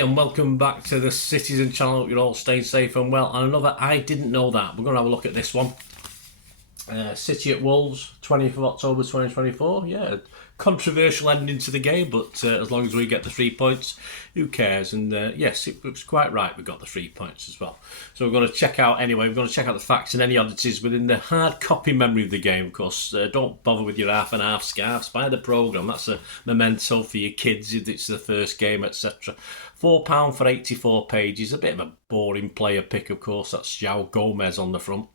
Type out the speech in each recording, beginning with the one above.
and welcome back to the Citizen channel. You're all staying safe and well. And another I didn't know that. We're going to have a look at this one. City at Wolves, 20th of October 2024. Yeah, controversial ending to the game, but as long as we get the 3 points, who cares? And yes, it was quite right we got the 3 points as well. So we're going to check out, anyway, we're going to check out the facts and any oddities within the hard copy memory of the game, of course. Don't bother with your half and half scarves. Buy the programme. That's a memento for your kids if it's the first game, etc. £4 for 84 pages. A bit of a boring player pick, of course. That's João Gomez on the front.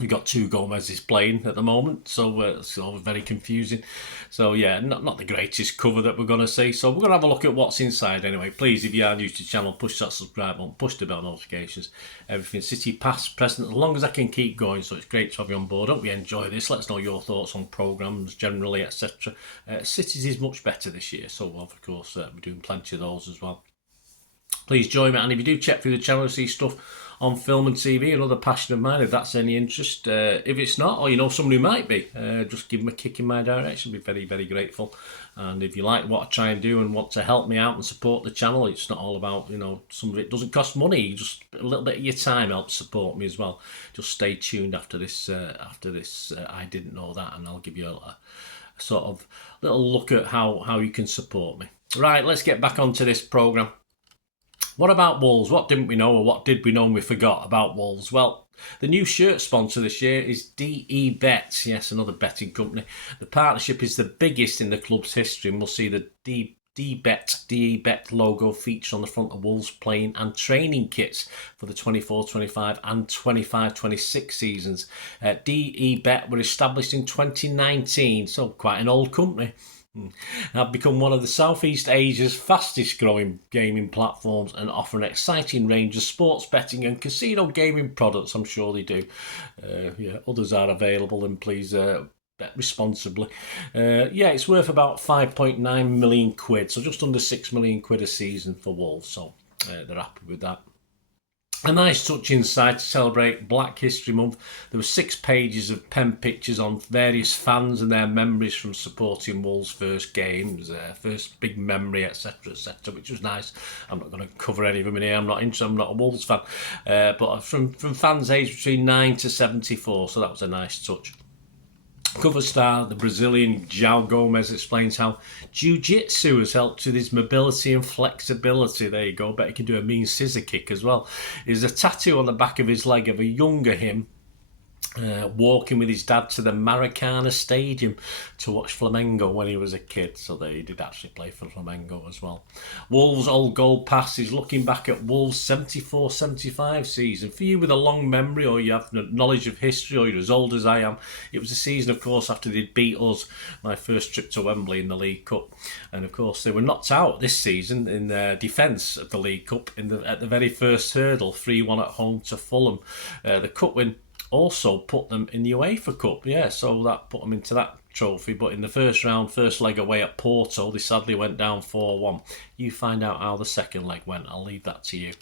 We've got two Gomez's playing at the moment, so it's all very confusing. So yeah, not the greatest cover that we're going to see. So we're going to have a look at what's inside anyway. Please, if you are new to the channel, push that subscribe button, push the bell notifications. Everything City past, present, as long as I can keep going. So it's great to have you on board. Hope you enjoy this. Let us know your thoughts on programmes generally, etc. Cities is much better this year, so of course we're doing plenty of those as well. Please join me, and if you do check through the channel, see stuff on film and TV, another passion of mine, if that's any interest. If it's not, or you know someone who might be, just give them a kick in my direction. I'd be very, very grateful. And if you like what I try and do and want to help me out and support the channel, it's not all about, you know, some of it doesn't cost money. Just a little bit of your time helps support me as well. Just stay tuned after this. I didn't know that, and I'll give you a sort of little look at how you can support me. Right, let's get back onto this programme. What about Wolves? What didn't we know, or what did we know and we forgot about Wolves? Well, the new shirt sponsor this year is DE Bet. Yes, another betting company. The partnership is the biggest in the club's history, and we'll see the DE Bet logo featured on the front of Wolves playing and training kits for the 24-25 and 25-26 seasons. DE Bet were established in 2019, so quite an old company. Have become one of the Southeast Asia's fastest growing gaming platforms and offer an exciting range of sports betting and casino gaming products. I'm sure they do. Yeah, others are available, and please bet responsibly. Yeah, it's worth about 5.9 million quid, so just under 6 million quid a season for Wolves, so they're happy with that. A nice touch inside to celebrate Black History Month. There were 6 pages of pen pictures on various fans and their memories from supporting Wolves' first games, first big memory, etc., etc., which was nice. I'm not going to cover any of them in here. I'm not a Wolves fan, but from fans aged between 9 to 74, so that was a nice touch. Cover star, the Brazilian João Gomez, explains how jiu-jitsu has helped with his mobility and flexibility. There you go. Bet he can do a mean scissor kick as well. There's a tattoo on the back of his leg of a younger him walking with his dad to the Maracana Stadium to watch Flamengo when he was a kid. So he did actually play for Flamengo as well. Wolves' old goal pass is looking back at Wolves' 74-75 season. For you with a long memory, or you have knowledge of history, or you're as old as I am, it was a season, of course, after they'd beat us, my first trip to Wembley in the League Cup. And of course, they were knocked out this season in their defence of the League Cup at the very first hurdle, 3-1 at home to Fulham. The cup win also put them in the UEFA Cup, yeah, so that put them into that trophy. But in the first round, first leg away at Porto, they sadly went down 4-1. You find out how the second leg went. I'll leave that to you.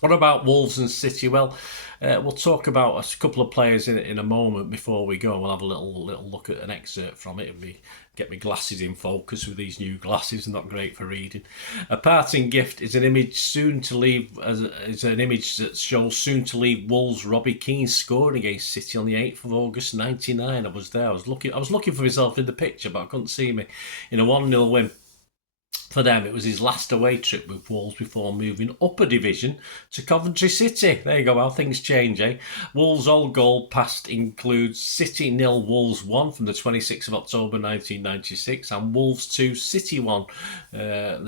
What about Wolves and City? Well, we'll talk about a couple of players in a moment. Before we go, we'll have a little look at an excerpt from it. Get my glasses in focus with these new glasses, not great for reading. A parting gift is an image soon to leave. Is an image that shows soon to leave Wolves Robbie Keane scoring against City on the 8th of August 1999. I was there. I was looking for myself in the picture, but I couldn't see me. In a 1-0 win. For them, it was his last away trip with Wolves before moving up a division to Coventry City. There you go, how things change, eh? Wolves' old goal past includes City 0, Wolves 1 from the 26th of October 1996, and Wolves 2, City 1. That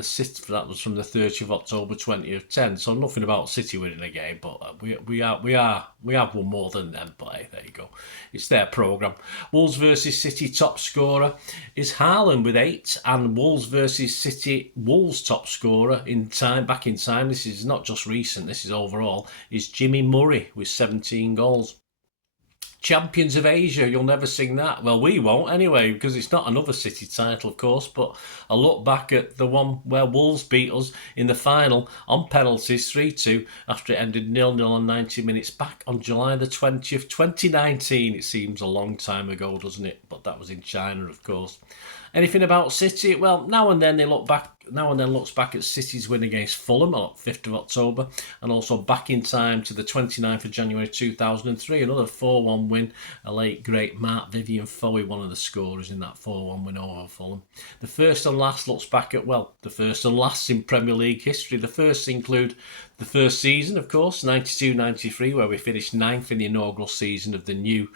was from the 30th of October 2010. So nothing about City winning a game, but we have one more than them. But hey, there you go, it's their programme. Wolves versus City top scorer is Haaland with 8, and Wolves versus City. Wolves top scorer back in time, this is not just recent, this is overall, is Jimmy Murray with 17 goals. Champions of Asia, you'll never sing that. Well, we won't anyway, because it's not another City title, of course, but I look back at the one where Wolves beat us in the final on penalties 3-2 after it ended 0-0 on 90 minutes back on July the 20th, 2019. It seems a long time ago, doesn't it? But that was in China, of course. Anything about City? Well, now and then they look back now and then looks back at City's win against Fulham on 5th of October, and also back in time to the 29th of January 2003, another 4-1 win. A late great Marc Vivian Foey, one of the scorers in that 4-1 win over Fulham. The first and last looks back at, well, the first and last in Premier League history. The first include the first season, of course, 92-93, where we finished 9th in the inaugural season of the new,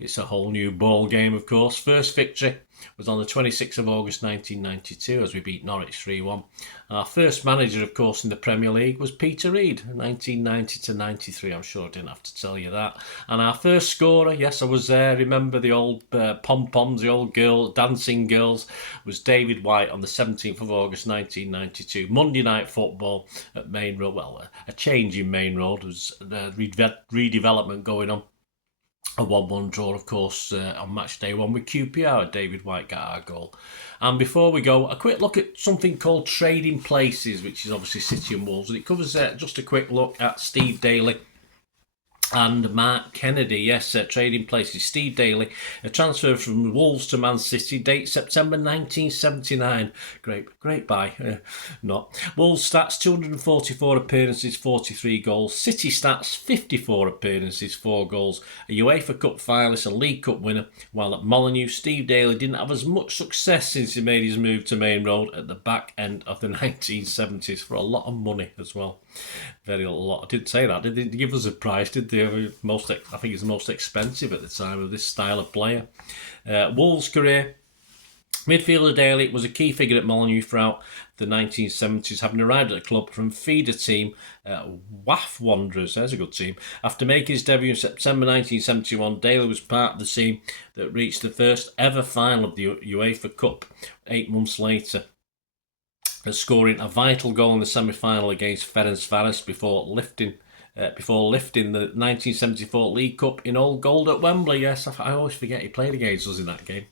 it's a whole new ball game, of course. First victory was on the 26th of August 1992 as we beat Norwich 3-1. Our first manager, of course, in the Premier League was Peter Reid, 1990-93. I'm sure I didn't have to tell you that. And our first scorer, yes, I was there. Remember the old pom-poms, the old dancing girls, was David White on the 17th of August 1992. Monday Night Football at Main Road. Well, a change in Main Road. There was redevelopment going on. A 1-1 draw, of course, on match day 1 with QPR. David White got our goal. And before we go, a quick look at something called Trading Places, which is obviously City and Wolves. And it covers just a quick look at Steve Daley and Marc Kennedy. Yes, Trading Places. Steve Daley, a transfer from Wolves to Man City, date September 1979. Great buy. Not. Wolves stats, 244 appearances, 43 goals. City stats, 54 appearances, 4 goals. A UEFA Cup finalist and League Cup winner. While at Molineux, Steve Daley didn't have as much success since he made his move to Main Road at the back end of the 1970s for a lot of money as well. Very lot. I didn't say that. They didn't give us a price, did they? I think it's the most expensive at the time of this style of player. Wolves' career. Midfielder Daley was a key figure at Molineux throughout the 1970s, having arrived at the club from feeder team WAF Wanderers. There's a good team. After making his debut in September 1971, Daley was part of the team that reached the first ever final of the UEFA Cup 8 months later, scoring a vital goal in the semi-final against Ferencváros before lifting the 1974 League Cup in Old Gold at Wembley. Yes, I always forget he played against us in that game.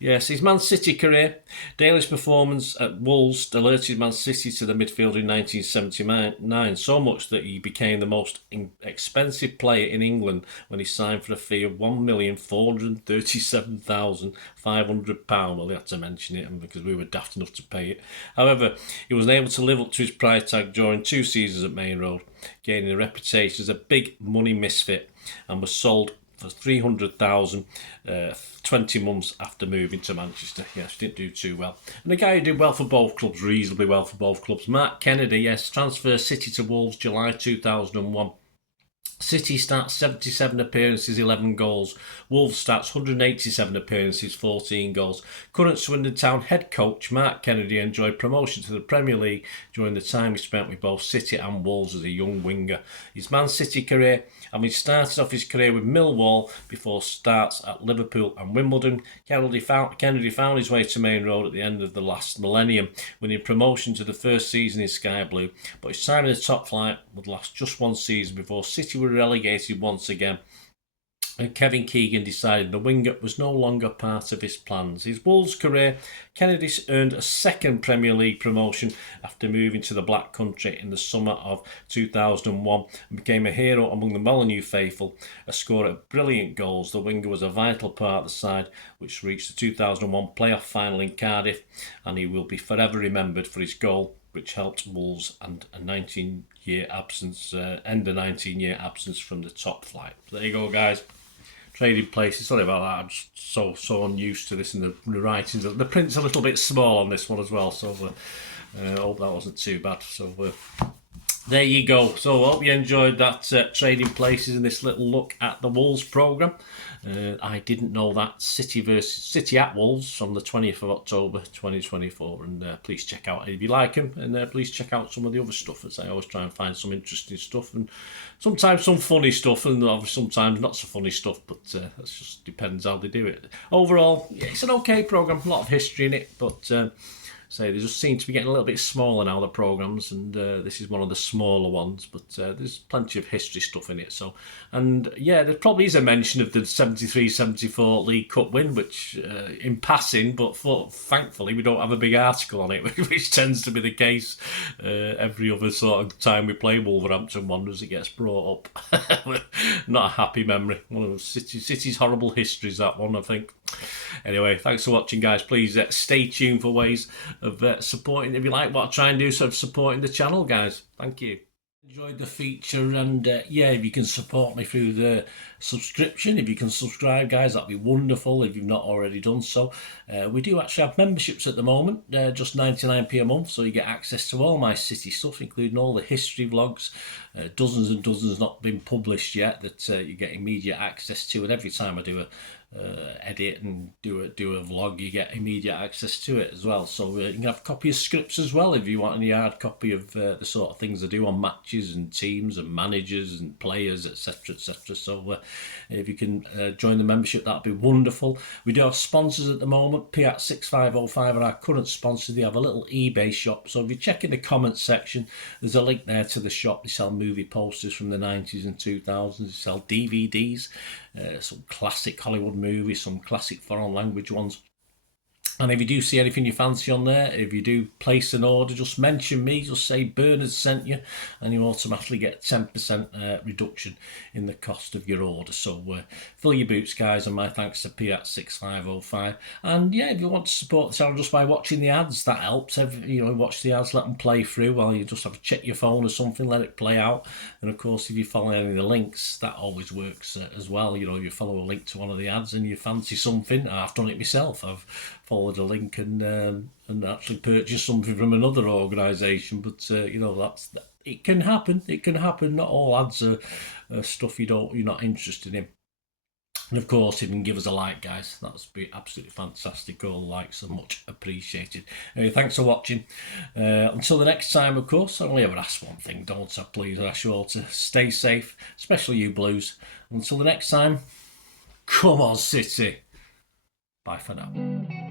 Yes, his Man City career. Daley's performance at Wolves alerted Man City to the midfielder in 1979, so much that he became the most expensive player in England when he signed for a fee of £1,437,500. Well, they had to mention it because we were daft enough to pay it. However, he was unable to live up to his price tag during 2 seasons at Main Road, gaining a reputation as a big money misfit, and was sold for $300,000 20 months after moving to Manchester. Yes, didn't do too well. And the guy who did well for both clubs, reasonably well for both clubs, Marc Kennedy, yes, transfer City to Wolves July 2001. City stats, 77 appearances, 11 goals. Wolves stats, 187 appearances, 14 goals. Current Swindon Town head coach Marc Kennedy enjoyed promotion to the Premier League during the time he spent with both City and Wolves as a young winger. His Man City career, having started off his career with Millwall before starts at Liverpool and Wimbledon, Kennedy found his way to Main Road at the end of the last millennium, winning promotion to the first season in Sky Blue. But his time in the top flight would last just 1 season before City were relegated once again, and Kevin Keegan decided the winger was no longer part of his plans. His Wolves career, Kennedy earned a second Premier League promotion after moving to the Black Country in the summer of 2001 and became a hero among the Molineux faithful, a scorer of brilliant goals. The winger was a vital part of the side which reached the 2001 playoff final in Cardiff, and he will be forever remembered for his goal which helped Wolves and a 19-year absence, end a 19-year absence from the top flight. So there you go, guys. Trading Places. Sorry about that. I'm just so unused to this, and the writings. The print's a little bit small on this one as well, so I hope that wasn't too bad. So there you go. So I hope you enjoyed that Trading Places and this little look at the Wolves programme. I didn't know that City at Wolves on the 20th of October 2024, and please check out if you like them, and please check out some of the other stuff, as I always try and find some interesting stuff, and sometimes some funny stuff, and sometimes not so funny stuff, but that just depends how they do it. Overall, yeah, it's an okay programme, a lot of history in it, but they just seem to be getting a little bit smaller now, the programmes, and this is one of the smaller ones, but there's plenty of history stuff in it. So, and yeah, there probably is a mention of the 73-74 League Cup win, which in passing, but thankfully we don't have a big article on it, which tends to be the case every other sort of time we play Wolverhampton Wanderers. It gets brought up. Not a happy memory. One of City's horrible histories, that one, I think. Anyway, thanks for watching, guys. Please stay tuned for ways of supporting. If you like what I try and do, sort of supporting the channel, guys. Thank you. Enjoyed the feature, and yeah, if you can support me through the subscription, if you can subscribe, guys, that'd be wonderful if you've not already done so. We do actually have memberships at the moment, just 99p a month, so you get access to all my City stuff, including all the history vlogs, dozens and dozens not been published yet that you get immediate access to, and every time I do a edit and do a vlog, you get immediate access to it as well. So you can have a copy of scripts as well if you want any hard copy of the sort of things I do on matches and teams and managers and players, etc, etc. So if you can join the membership, that'd be wonderful. We do have sponsors at the moment. Piat6505 are our current sponsor. They have a little eBay shop, so if you check in the comments section, there's a link there to the shop. They sell movie posters from the 90s and 2000s. They sell DVDs, some classic Hollywood movies, some classic foreign language ones. And if you do see anything you fancy on there, if you do place an order, just mention me, just say Bernard sent you, and you automatically get 10% reduction in the cost of your order. So fill your boots, guys, and my thanks to Piat6505. And yeah, if you want to support the channel just by watching the ads, that helps. You know, watch the ads, let them play through while you just have to check your phone or something, let it play out. And of course, if you follow any of the links, that always works as well. You know, you follow a link to one of the ads and you fancy something. I've done it myself. I've followed a link and actually purchased something from another organisation. But you know, it can happen. It can happen. Not all ads are stuff you're not interested in. And of course, if you can give us a like, guys, that's be absolutely fantastic. All the likes are much appreciated. Anyway, thanks for watching. Until the next time, of course, I only ever ask one thing, don't I? Please, I ask you all to stay safe, especially you Blues. Until the next time, come on, City. Bye for now.